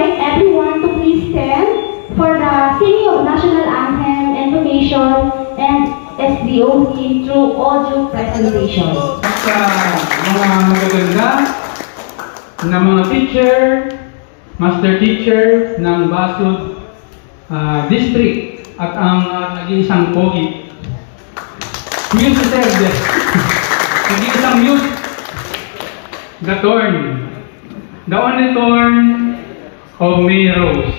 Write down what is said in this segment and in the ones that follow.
invite everyone to please stand for the singing of national anthem, intonation, and SDOC through audio presentation. Sa mga magaganda na mga teacher, master teacher ng Basud District at ang nag-iisang pogi. Muse service. Nag-iisang muse. The Thorn. The only thorn of May Rose.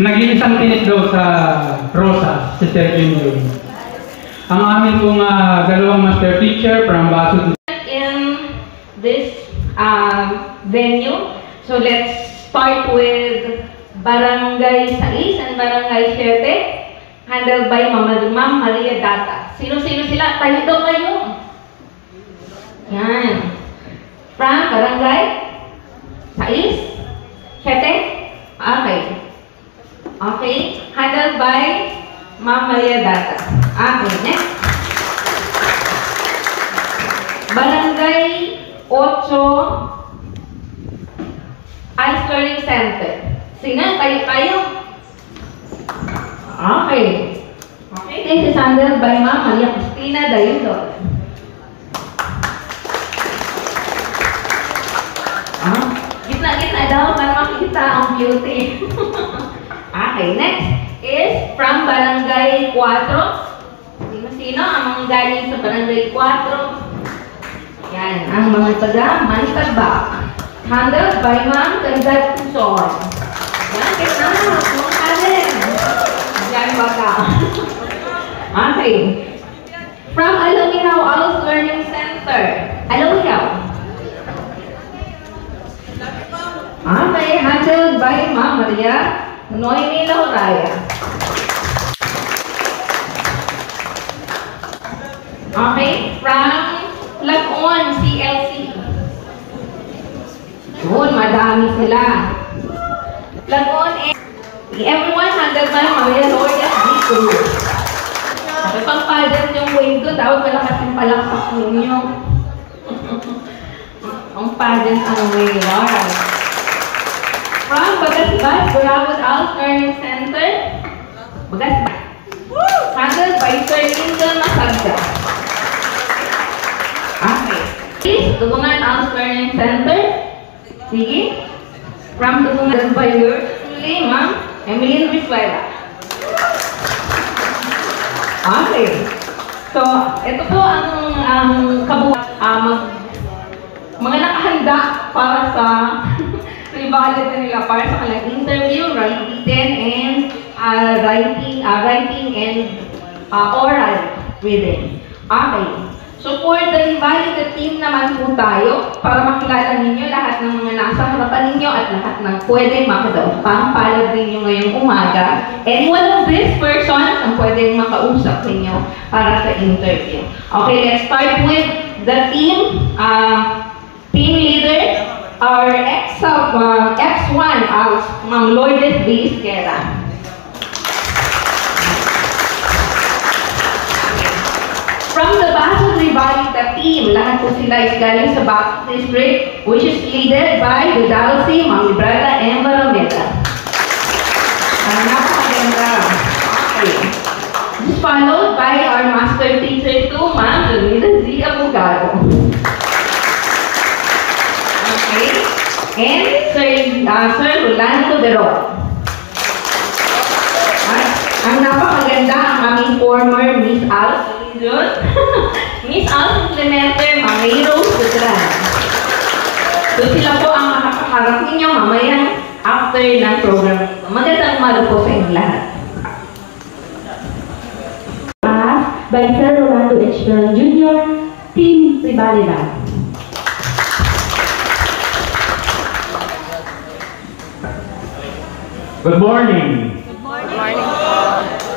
Nag-iisang tinis daw sa Rosas, si Sir Jun. Ang amin pong dalawang master teacher from Basud. In this venue, so let's start with Barangay 6 and Barangay 7, handled by Ma'am Maria Data. Sino-sino sila? Tayo daw kayo. Yan. From Barangay 6, 7, okay. Okay, handled by Ma'am Maria Data. Okay, next. Barangay 8, Ice Learning Center. Sino? Tayo. Okay. Okay, this is handled by Ma'am Maria Cristina Dayudo. Gitna daw para makita ang beauty. Okay, next is from Barangay 4. Sino ang galing sa Barangay 4? Yan, ang mga taga Mantagbak. Handled by Ma'am Kandat Puson. Yan, kita na. Kung alin. Yan, baka. Okay. From Alumihaw Alice Learning Center. Alumihaw. Okay, handled by Ma'am Maria Noemi Lauraya. Okay, from Lagon CLC. Yun, madami sila. Lagon and everyone handled by Maria Lourdes Dito. Sabi pang pageant yung wave ko, dapat malakas yung palakpak ninyo. Ang pageant ang wave. Alright. From Bagasbas, Burabot Alice Learning Center. Bagasbas. Handled by Sir Linda Masagda. Okay. Please, Dugungan Alice Learning Center. Sige. From Dugungan by yours truly, Ma'am Emeline Risuela. Okay. So, ito po ang mga nakahanda para sa revalid na nila para sa kanilang interview, written and writing and oral reading. Okay. So for the revalid team naman po tayo, para makilala ninyo lahat ng mga nasa harapan ninyo at lahat ng pwedeng makapalad ninyo ngayong umaga. And one of these persons ang pwedeng makausap ninyo para sa interview. Okay, let's start with the team. Team leader, our X1, Ma'am Lourdes B. Esquera. From the Basud Rivalita team, lahat po sila is galing sa Basud District, which is led by the Dalcy, Ma'am Ibrada, and Barameta. Napakaganda. Okay. This followed by our master teacher too, Ma'am Lumida Z. Abogado. Okay. And Sir Rolando Berol. Ang napakaganda ang aming former Miss Alice Miss Alice Implementer, Ma'am May Rose Gudran. So sila po ang makakaharap ninyo mamaya after ng program. Magandang umaga po sa inyo lahat. By Sir Rolando H. Berol Jr., Team Rivalida. Good morning. Good morning.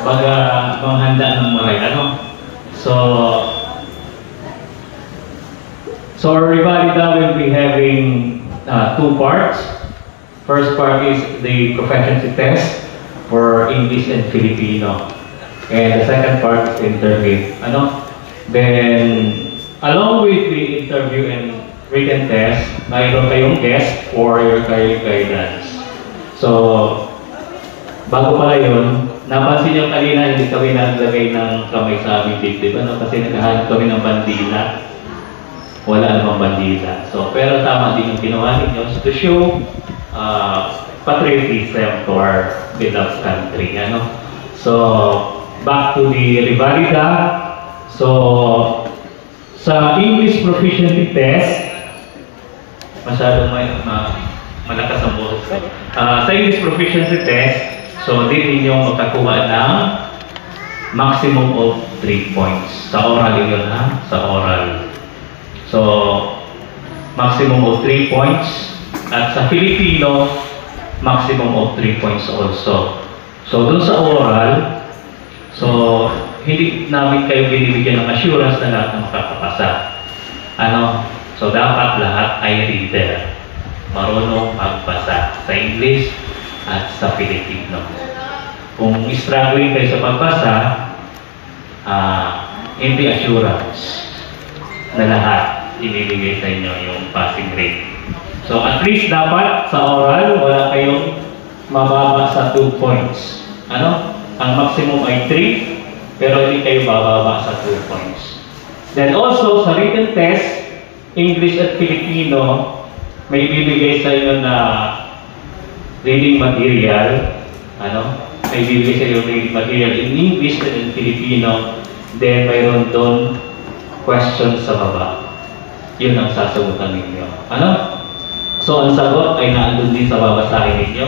Baga panghanda ng maray So our Rivalida will be having two parts. First part is the proficiency test for English and Filipino. And the second part is interview. Then, along with the interview and written test, mayroon kayong guest for your career guidance. So, bago pala yun, napansin nyo kanina hindi kami naglagay ng kamay sa aming dibdib, ano? Kasi naghahanap kami ng bandila. Wala namang bandila. So, pero tama din yung ginawa ninyo to show patriotism to our beloved country. Ano? So, back to the Revalida. So, sa English Proficiency Test, masyadong malakas ang buhok. Sa English Proficiency Test, so din ninyong makakuha ng maximum of 3 points. Sa oral yun ha? Sa oral. So, maximum of 3 points. At sa Filipino, maximum of 3 points also. So, dun sa oral, so, hindi namin kayo binibigyan ng assurance na lahat na makakapasa. Ano? So, dapat lahat ay reader. Marunong magbasa sa English at sa Filipino. Kung struggling kayo sa pagbasa, hindi assurance na lahat ibibigay sa inyo yung passing rate. So, at least dapat sa oral, wala kayong mababa sa 2 points. Ano? Ang maximum ay 3. Pero hindi kayo bababa sa 2 points. Then also, sa written test, English at Filipino, may bibigay sa inyo na reading material. Ano? May bibigay sa inyo reading material in English and in Filipino. Then, mayroon doon questions sa baba. Yun ang sasagutan ninyo. Ano? So, ang sagot ay naandun din sa babasahin ninyo.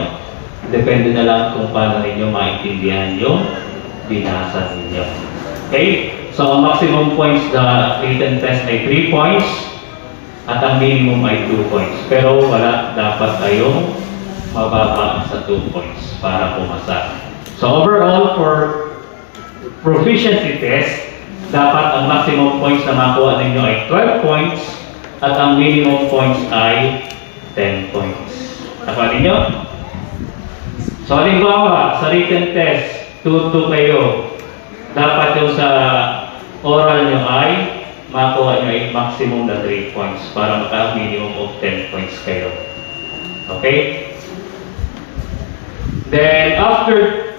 Depende na lang kung paano ninyo maintindihan yung binasa ninyo. Okay? So, ang maximum points na written test ay 3 points at ang minimum ay 2 points. Pero wala dapat kayong mababa sa 2 points para pumasa. So, overall, for proficiency test, dapat ang maximum points na makuha ninyo ay 12 points at ang minimum points ay 10 points. Nakuha ninyo? So, halimbawa, sa written test, 2 kayo. Dapat yung sa oral nyo ay makuha nyo ay maximum na 3 points para maka-minimum of 10 points kayo. Okay? Then, after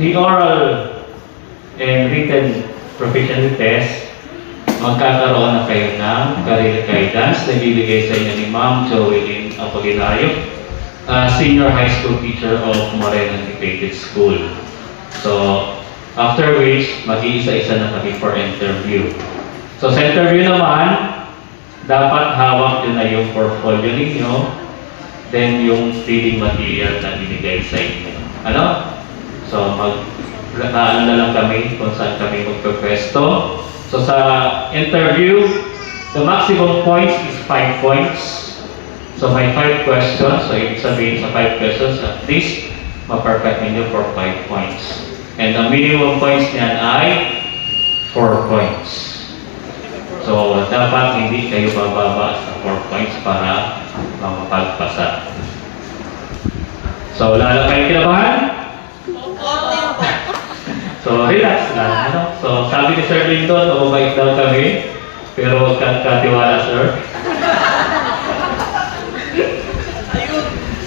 the oral and written proficiency test, magkakaroon na kayo ng career guidance na bibigay sa inyo ni Ma'am Joelyn Apolinario, senior high school teacher of Moreno Integrated School. So, after which, mag-iisa-isa na kami for interview. So, sa interview naman, dapat hawak nyo na yung portfolio ninyo, then yung reading material na binigay sa inyo. Ano? So, ano na lang kami kung saan kami magpapwesto. So, sa interview, the maximum points is 5 points. So, may 5 questions. So, ibig sabihin sa 5 questions, at least, ma-perfect ninyo for 5 points. And the minimum points niyan ay 4 points. So, dapat hindi kayo bababa sa 4 points para makapagpasa. So, lalo kayo kinabahan? So, relax lang. Ano? So, sabi ni Sir Linton, mababait daw kami. Pero huwag kang katiwala, sir.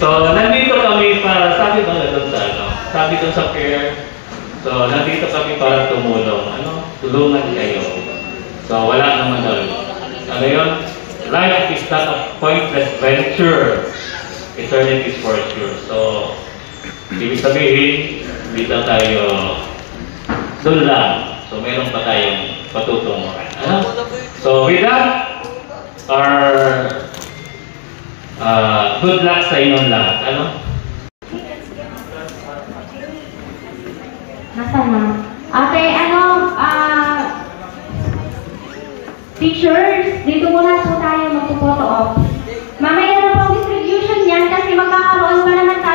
So, nandito kami para, sabi ba na doon sa ano? Sabi doon sa prayer. So, nandito kami para tumulong. Ano? Tulungan kayo. So, wala naman doon. Ano yun? Life is not a pointless venture. Eternity is for sure. So, ibig sabihin, dito tayo doon lang. So, meron pa tayong patutunguhan. Ano? So, with that, our good luck sa inyong lahat. Ano? Nasaan na? Okay, teachers, dito muna po tayo magpo-photo op. Mamaya na po ang distribution yan kasi magkakaroon pa naman tayo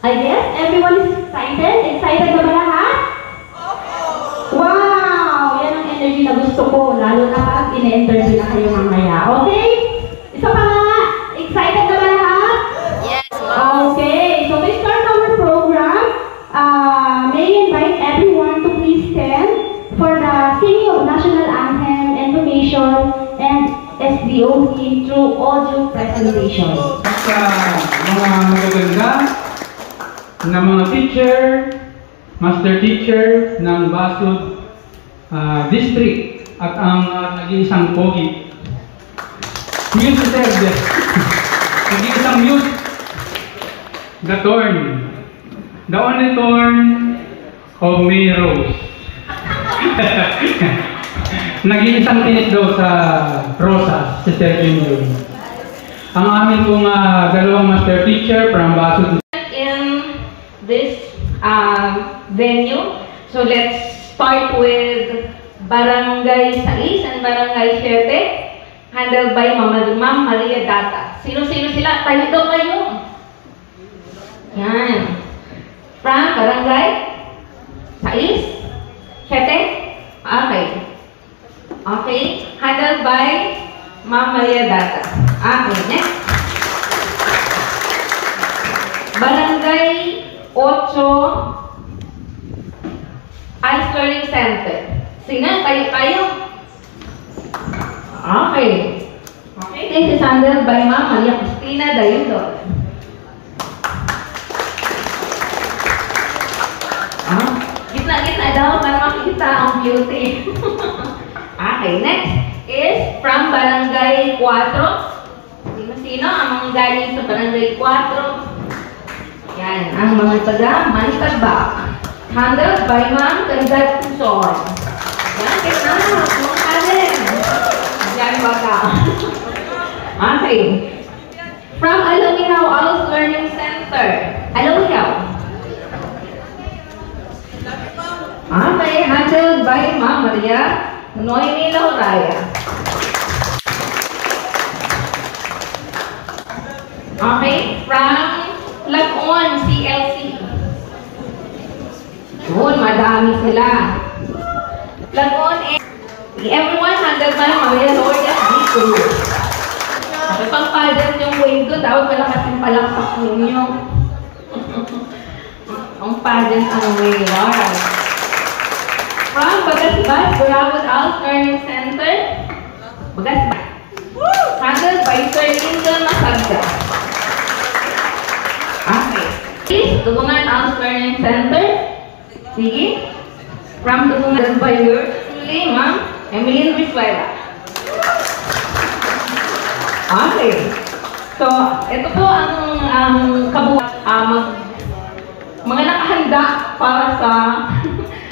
I guess everyone is excited. Excited na ba lahat? Wow! Yan ang energy na gusto ko. Lalo na parang ine-interview na kayo mamaya. Okay? Isa pa nga. Excited na ba lahat? Yes, Okay. So to start our program, may I invite everyone to please stand for the singing of National Anthem, Information, and SDOC through audio presentation. Sa mga magaganda na mga teacher, master teacher ng Basud District at ang nag-iisang pogi. Muse Serge. Nag-iisang muse. The Thorn. The only thorn of May Rose. Nag-iisang tinik daw sa Rosas, si Sergio yun. Ang amin pong dalawang master teacher from Basud In this venue, so let's start with Barangay 6 and Barangay 7, handled by Ma'am Maria Data. Sino-sino sila? Tayo daw kayo. Yan. From Barangay 6, 7, okay. Okay, handled by Ma'am Maria Data. Okay, next. Barangay 8, Ice Learning Center. Sino? Kayo? Okay. Okay, this is handled by Ma'am Maria Cristina Dayudor. Gitna-gitna daw para makikita ang beauty. Okay, next is from Barangay 4. Sino-sino ang mga galing sa Barangay 4? Yan, ang mga taga Mantabak. Handled by Ma'am Candat Puson. Yan, kita na, mga kanin. Yan baka. Okay. From Alumihaw Alice Learning Center. Alumihaw. Okay, handled by Ma'am Maria Noemi Lauraya. Okay, from Lagon CLC. Yun, madami sila. Lagon and everyone handled by Maria Lourdes Dito. Kasi pang pageant yung wave ko, dapat malakas yung palakpak ninyo. Ang pageant ang wave. Alright. From Bagasbas, Burabot Alice Learning Center. Bagasbas. Handled by Sir Lindon Masagda. Okay. Please, Dugungan Alice Learning Center. Sige. From Dugungan by yours truly, Ma'am Emeline Visuela. Okay. So, ito po ang mga nakahanda para sa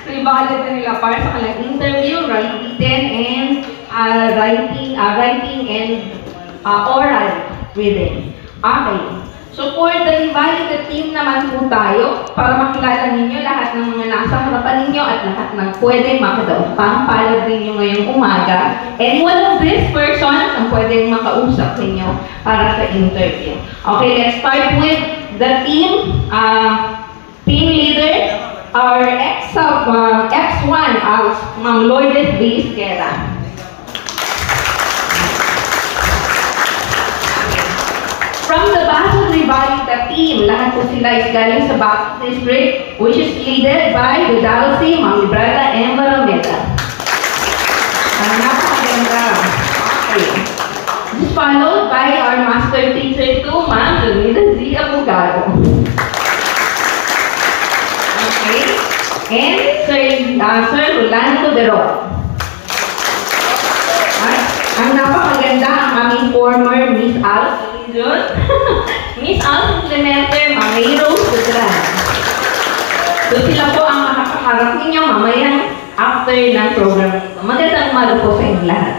revalid na nila para sa kanilang interview, written and writing and oral reading. Okay. So for the revalid team naman po tayo, para makilala ninyo lahat ng mga nasa harapan ninyo at lahat ng pwedeng makapalad ninyo ngayong umaga. And one of these persons ang pwedeng makausap ninyo para sa interview. Okay, let's start with the team. Team leader, our X1, Ma'am Lourdes B. Isquera. From the Basud Rivalita team, lahat po sila is galing sa Basud District, which is led by the Dalsi, Ma'am Ibrada M. Barameda. Ang napakaganda. Okay. This is followed by our master teacher too, Ma'am Junida Z. Abogado. Okay. And Sir Rolando Berot. Ang napakaganda ang aming former Miss Al. Miss Al Implementer, Ma'am Rose Gudran. So sila po ang makakaharap ninyo mamaya after ng program. Magandang umaga po sa inyo lahat.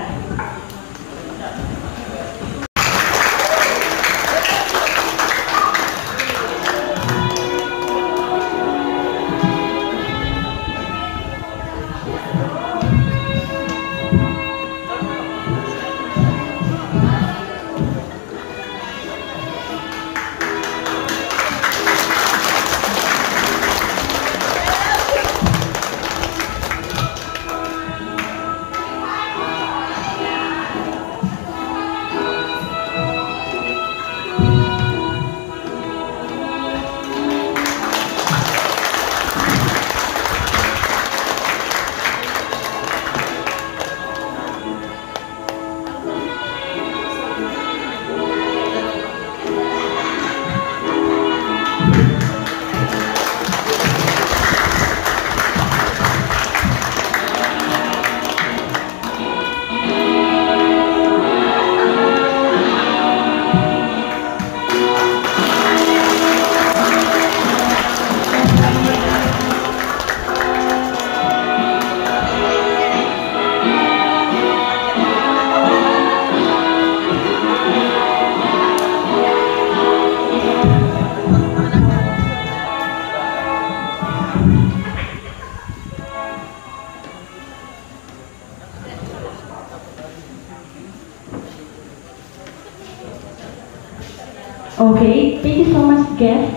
Okay? Thank you so much, guest,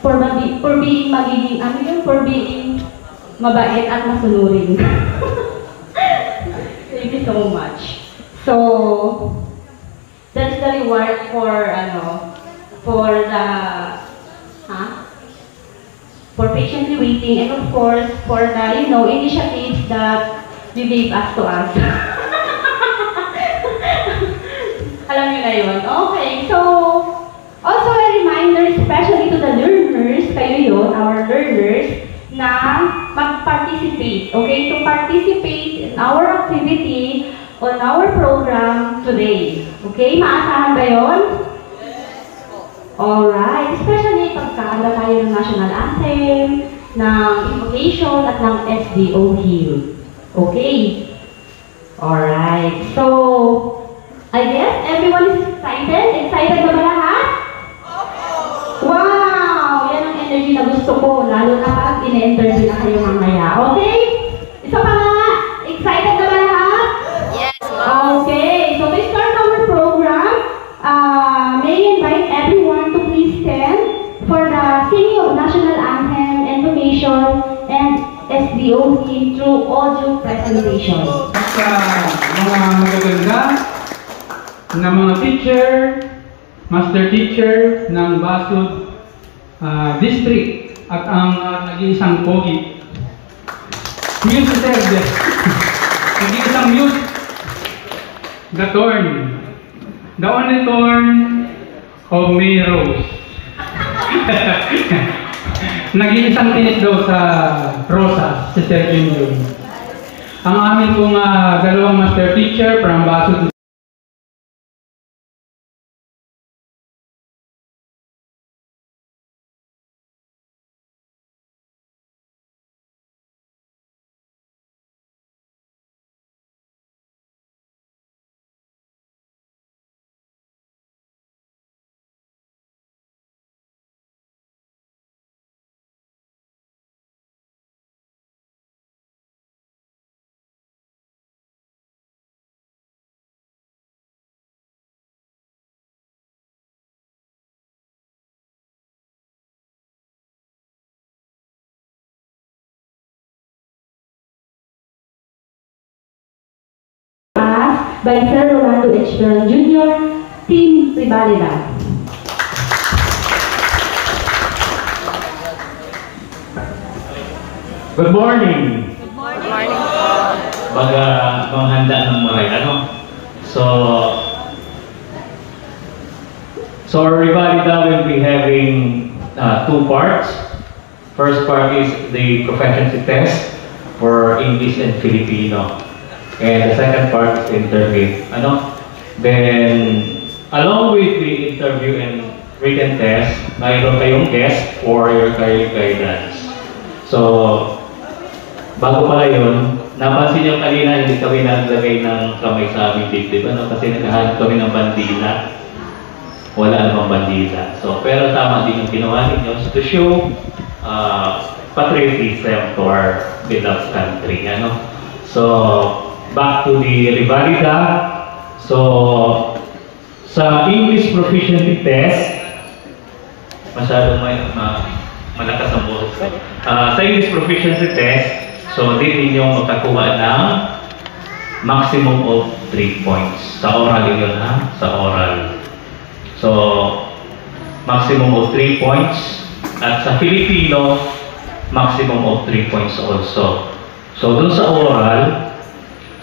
for being magiging, for being mabait at masunurin. Thank you so much. So, that's the reward for patiently waiting, and of course, for the, initiatives that you gave us to us. Alam niyo na yun. Okay, so, also a reminder, especially to the learners, kayo yun, our learners, na mag-participate, okay? To participate in our activity on our program today. Okay? Maasahan ba yun? Alright. Especially pagkaanda tayo ng national anthem, ng invocation, at ng SDO hymn. Okay? Alright. So, I guess everyone is excited? Excited ba lahat? Wow! Yan ang energy na gusto ko, lalo na parang ine-interview na kayo mamaya. Okay? Isa pa nga, excited na ba lahat? Yes, Okay, so to start our program, may I invite everyone to please stand for the singing of national anthem, invocation, and SDO hymn through audio presentation. Sa mga magaganda na mga teacher, master teacher ng Basud District at ang nag-iisang pogi. Mute service. Nag-iisang mute. The thorn. The only thorn of May Rose. Nag-iisang tinik daw sa Rosas, si Sir Jun. Ang amin pong dalawang master teacher from Basud by Sir Rolando H. Bell Jr., Team Rivalidad. Good morning! Baga panghanda ng maray, So our Rivalida will be having two parts. First part is the proficiency test for English and Filipino. And the second part is interview. Then, along with the interview and written test, mayroon kayong guest for your career guidance. So, bago pala yun, napansin nyo kanina hindi kami naglagay ng kamay sa aming dibdib, kasi naghahanap kami ng bandila. Wala namang bandila. So, pero tama din yung ginawa ninyo to show patriotism to our beloved country. So, back to the Rivalida. So, sa English proficiency test, masyadong malakas ang boses. Sa English proficiency test, so din ninyo makakuha ng maximum of 3 points. Sa oral yun sa oral. So, maximum of 3 points. At sa Filipino, maximum of 3 points also. So, dun sa oral,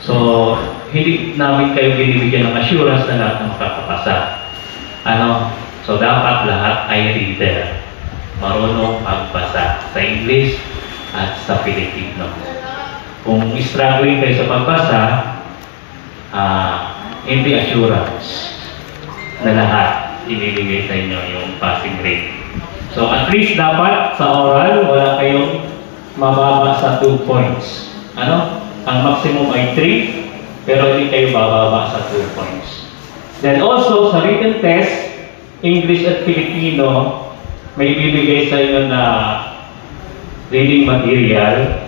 so, hindi namin kayo binibigyan ng assurance na lahat na makakapasa. So, dapat lahat ay reader. Marunong magbasa sa English at sa Filipino. Kung struggling kayo sa pagbasa, hindi assurance na lahat ibibigay sa inyo yung passing grade. So, at least dapat sa oral, wala kayong mababa sa 2 points. Ang maximum ay 3, pero hindi kayo bababa sa 2 points. Then also, sa written test, English at Filipino, may bibigay sa inyo na reading material.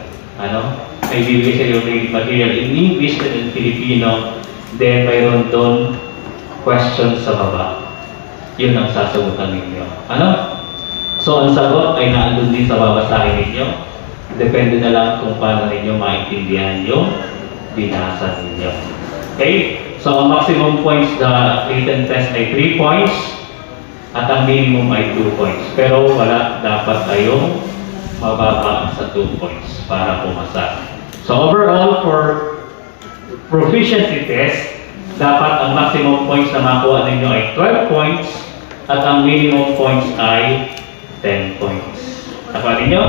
May bibigay sa inyo reading material in English and in Filipino. Then mayroon doon questions sa baba. yun ang sasagutan ninyo. Ano? So, ang sagot ay naandun din sa babasahin ninyo. Depende na lang kung paano ninyo maintindihan yung binasa ninyo. Okay? So, ang maximum points sa written test ay 3 points at ang minimum ay 2 points. Pero wala dapat kayong mababa sa 2 points para pumasa. So, overall, for proficiency test, dapat ang maximum points na makuha ninyo ay 12 points at ang minimum points ay 10 points. Nakuha ninyo?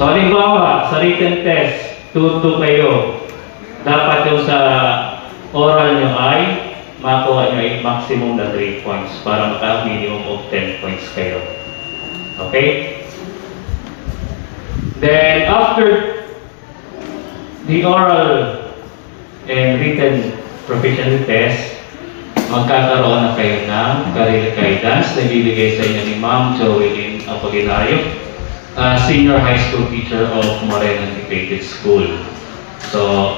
So, halimbawa, sa written test, 2-2 kayo. Dapat yung sa oral nyo ay makuha nyo ay maximum na 3 points para maka-minimum of 10 points kayo. Okay? Then, after the oral and written proficiency test, magkakaroon na kayo ng career guidance na bibigay sa inyo ni Ma'am Joelyn Apolinario, senior high school teacher of Moreno Integrated School. So,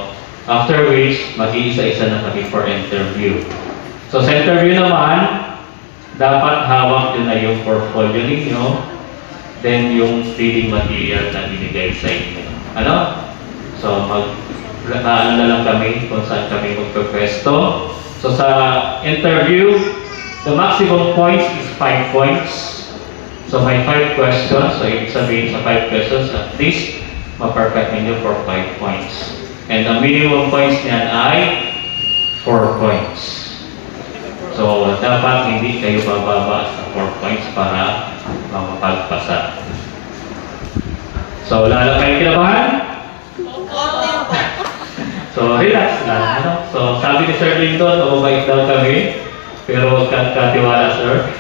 after which, mag-iisa-isa na kami for interview. So, sa interview naman, dapat hawak nyo na yung portfolio ninyo, then yung reading material na binigay sa inyo. Ano? So, ano na lang kami kung saan kami magpapwesto. So, sa interview, the maximum points is 5 points. So, may 5 questions. So, ibig sabihin sa 5 questions, at least, ma-perfect ninyo for 5 points. And the minimum points niyan ay 4 points. So, dapat hindi kayo bababa sa 4 points para makapagpasa. So, lalo kayo kinabahan? So, relax lang. Ano? So, sabi ni Sir Linton, mababait daw kami. Pero huwag katiwala, sir.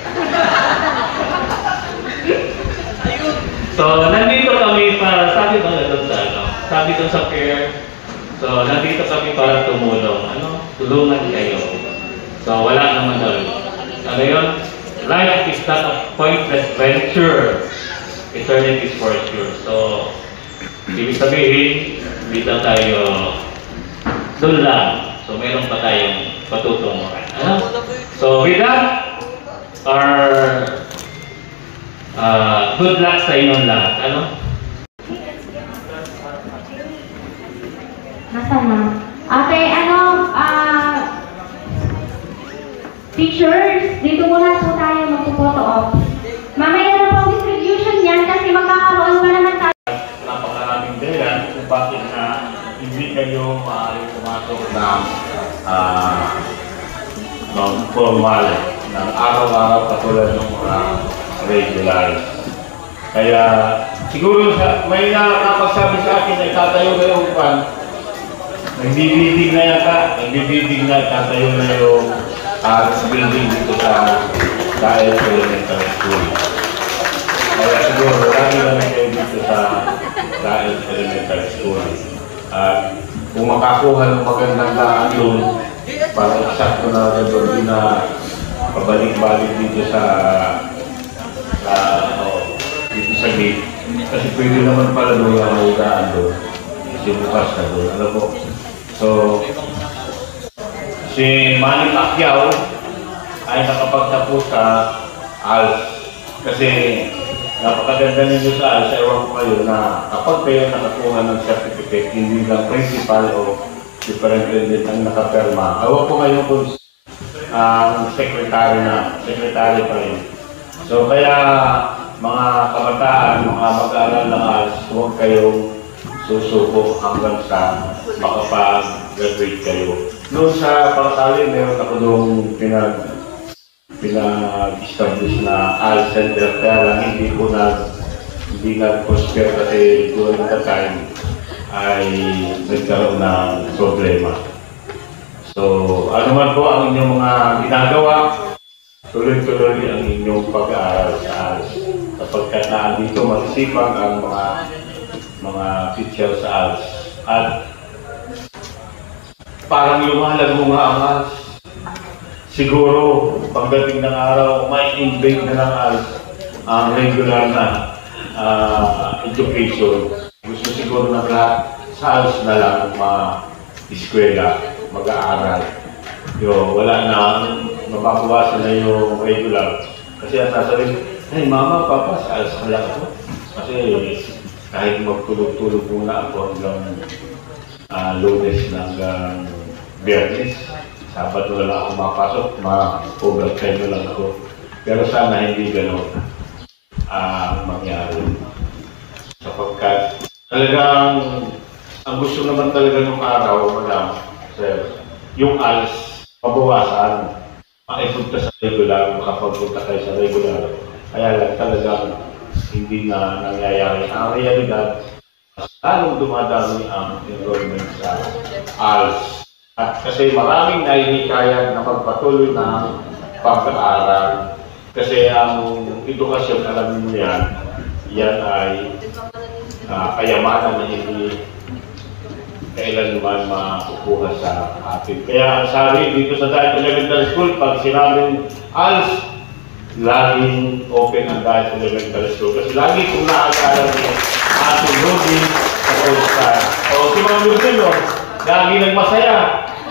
So, nandito kami para, sabi doon sa prayer, so, nandito kami para tumulong. Ano? Tulungan kayo. So, wala naman doon. Ano yun? Life is not a pointless venture. Eternity is for sure. So, ibig sabihin, hindi lang tayo doon lang. So, meron pa tayong patutunguhan. Ano? So, with that, our good luck sa inyong lahat. Ano? Nasaan na? Okay, teachers, dito muna po tayo mag-photo op. Mamaya na po distribution yan kasi magkakaroon pa naman tayo. Napakaraming dahilan kung bakit na hindi kayo maaaring pumasok ng formal, ng araw-araw katulad ng mga regular. Kaya siguro may nakapagsabi sa akin na itatayo na yung pan, nagbibidig na yata, itatayo na yung building dito sa Dael Elementary School. Kaya siguro marami naman kayo dito sa Dael Elementary School. At kung makakuha ng magandang daan doon, para eksakto na doon, hindi na pabalik-balik dito sa gate. Kasi pwede naman pala doon yung may daan doon. Kasi bukas na doon. Alam mo? So, si Manny Pacquiao ay nakapagtapos sa ALS. Kasi napakaganda ninyo sa ALS. Ewan ko kayo na kapag kayo nakakuha ng certificate, hindi lang principal o superintendent ang nakaperma. Ewan ko ngayon kung secretary pa rin. So kaya mga kabataan, mga mag-aaral ng ALS, huwag kayong susuko hanggang sa makapag-graduate kayo. Noon sa Parsali, meron ako doon pinag-establish na ALS Center, kaya lang hindi nag-prosper kasi during that time ay nagkaroon ng problema. So, ano man po ang inyong mga ginagawa, tuloy-tuloy ang inyong pag-aaral sa ALS. Sapagkat naandito magsipag ang mga teacher sa ALS. At parang lumalago nga ang ALS. Siguro, pagdating ng araw, may invade na ng ALS ang regular na education. Gusto siguro ng lahat sa ALS na lang eskwela, mag-aaral. Wala na mababawasan na yung regular. Kasi ang sasabihin, hey mama, papa, saalas ka lang ako. Kasi kahit magtulog-tulog muna ako hanggang Lunes hanggang Biyernes, Sabado na lang ako makapasok, ma-overtime na lang ako. Pero sana hindi gano'n ang mangyari. Sapagkat talagang ang gusto naman talaga ng araw, madam, sir, yung ALS, mabawasan, maipunta sa regular, makapagpunta kayo sa regular. Kaya lang talagang hindi na nangyayari. Ang realidad, lalong dumadami ang enrollment sa ALS. At kasi maraming nahihikayat na magpatuloy ng pag-aaral. Kasi ang edukasyon, alam mo yan ay kayamanan na hindi kailanman makukuha sa atin. Kaya ang sabi dito sa Diet Elementary School, pag sinabing ALS, laging open ang Diet Elementary School. Kasi lagi kong naaalala ni ating Rudy sa All-Star. O si Ma'am Lucino, lagi nang masaya,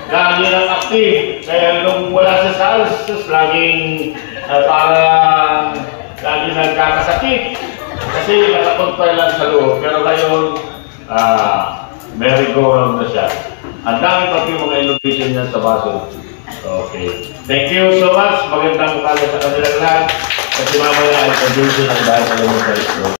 lagi nang active. Kaya nung wala siya sa ALS, laging parang lagi nagkakasakit. Kasi nakakontrol lang sa loob. Pero ngayon, merry-go-round na siya. Ang dami pati mga innovation niya sa baso. Okay. Thank you so much. Magandang umaga sa kanilang lahat. Kasi mamaya ay producer ng Diet Elementary School.